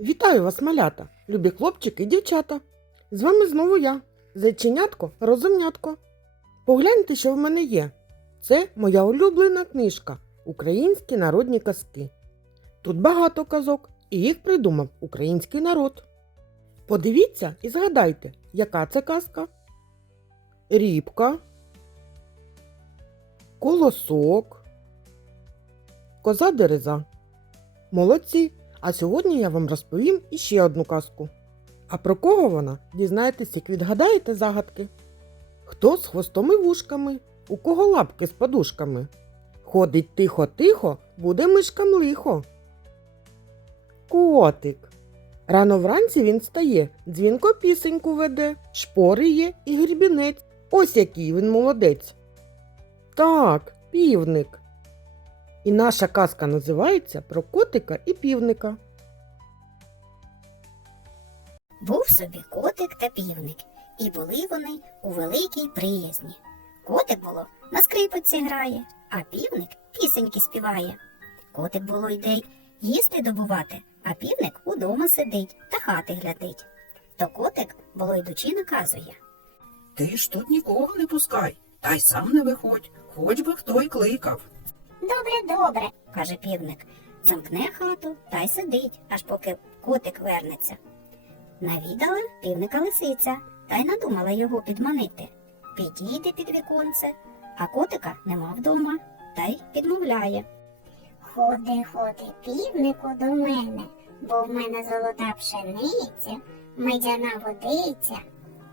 Вітаю вас, малята, любі хлопчики і дівчата. З вами знову я, зайченятко розумнятко. Погляньте, що в мене є. Це моя улюблена книжка Українські народні казки. Тут багато казок, і їх придумав український народ. Подивіться і згадайте, яка це казка? Рібка, колосок, коза дереза. Молодці! А сьогодні я вам розповім іще одну казку. А про кого вона? Дізнаєтесь, як відгадаєте загадки. Хто з хвостом і вушками, у кого лапки з подушками? Ходить тихо-тихо, буде мишкам лихо. Котик. Рано вранці він стає, дзвінко пісеньку веде, шпори є і грібінець. Ось який він молодець. Так, півник. І наша казка називається про котика і півника. Був собі котик та півник, і були вони у великій приязні. Котик було на скрипочці грає, а півник пісеньки співає. Котик було йде їсти добувати, а півник удома сидить та хати глядить. То котик, було йдучи, наказує. Ти ж тут нікого не пускай, та й сам не виходь, хоч би хто й кликав. Добре, добре, каже півник. Замкне хату та й сидить, аж поки котик вернеться. Навідала півника лисиця та й надумала його підманити. Підійде під віконце, а котика нема вдома, та й підмовляє. Ходи, ходи, півнику до мене, бо в мене золота пшениця, медяна водиця.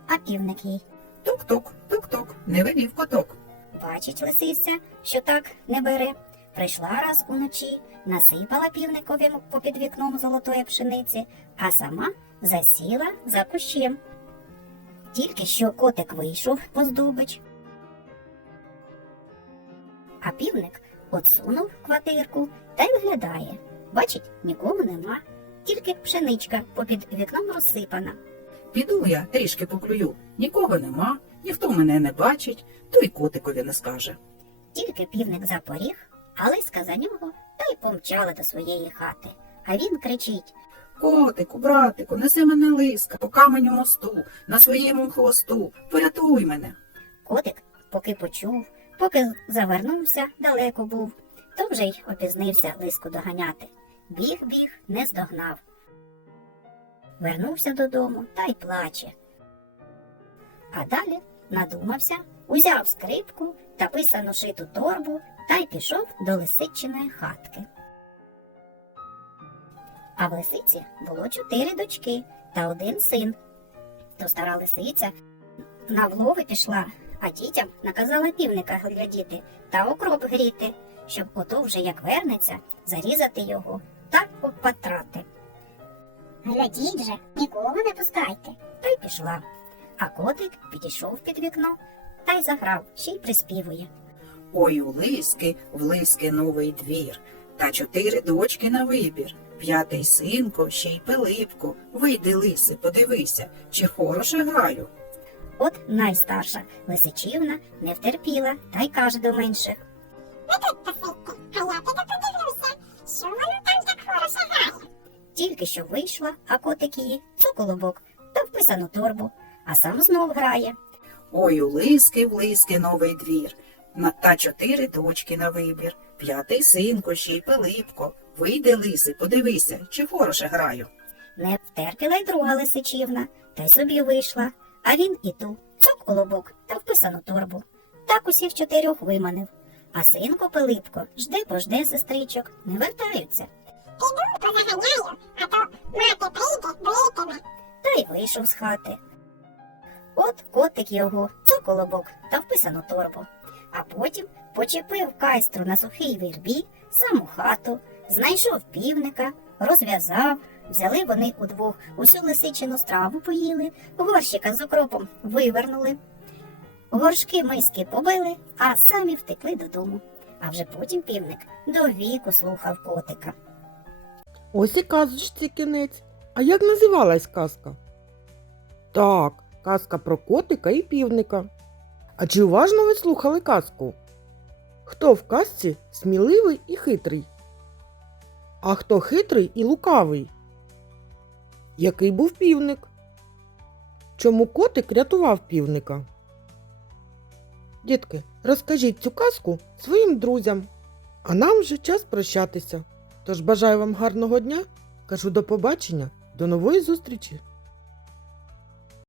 А півник їй. Тук-тук, тук-тук, не велів коток. Бачить лисиця, що так не бере. Прийшла раз уночі, насипала півникові попід вікном золотої пшениці, а сама засіла за кущем. Тільки що котик вийшов по здобич. А півник отсунув квартирку та й виглядає. Бачить, нікого нема, тільки пшеничка попід вікном розсипана. Піду я трішки поклюю, нікого нема, ніхто мене не бачить, то й котикові не скаже. Тільки півник запоріг, а лиска за нього та й помчала до своєї хати. А він кричить Котику, братику, неси мене лиска по каменю мосту, на своєму хвосту, порятуй мене. Котик, поки почув, поки завернувся, далеко був, то вже й опізнився лиску доганяти. Біг, біг, не здогнав. Вернувся додому та й плаче. А далі надумався, узяв скрипку та писану шиту торбу та й пішов до лисичиної хатки. А в лисиці було чотири дочки та один син. То стара лисиця на влови пішла, а дітям наказала півника глядіти та окроп гріти, щоб ото вже як вернеться, зарізати його та обпатрати. Глядіть же, нікого не пускайте. Та й пішла. А котик підійшов під вікно та й заграв, ще й приспівує. Ой, у лиски, в лиски новий двір, та чотири дочки на вибір. П'ятий синко, ще й Пилипко. Вийди, лиси, подивися, чи хороше граю. От найстарша лисичівна не втерпіла та й каже до менших. А я подивлюся, що воно там так хороше грає. Тільки що вийшла, а котик її цуколобок та вписану торбу, а сам знов грає. Ой, у лиски, в лиски новий двір, на та чотири дочки на вибір. П'ятий синко, ще й Пилипко. Вийди, лиси, подивися, чи хороше граю. Не втерпіла й друга лисичівна, та й собі вийшла, а він і ту цок колобок та вписану торбу. Так усіх чотирьох виманив. А синко Пилипко жде пожде сестричок, не вертаються. Піду позаганяю, а то мати прийде, битиме. Та й вийшов з хати. От котик його, цок колобок та вписану торбу. А потім почепив кайстру на сухій вірбі, саму хату, знайшов півника, розв'язав. Взяли вони удвох усю лисичину страву поїли, горщика з окропом вивернули, горшки миски побили, а самі втекли додому. А вже потім півник до віку слухав котика. Ось і казочці кінець. А як називалась казка? Так, казка про котика і півника. А чи уважно ви слухали казку? Хто в казці сміливий і хитрий? А хто хитрий і лукавий? Який був півник? Чому котик рятував півника? Дітки, розкажіть цю казку своїм друзям. А нам вже час прощатися. Тож бажаю вам гарного дня. Кажу до побачення, до нової зустрічі!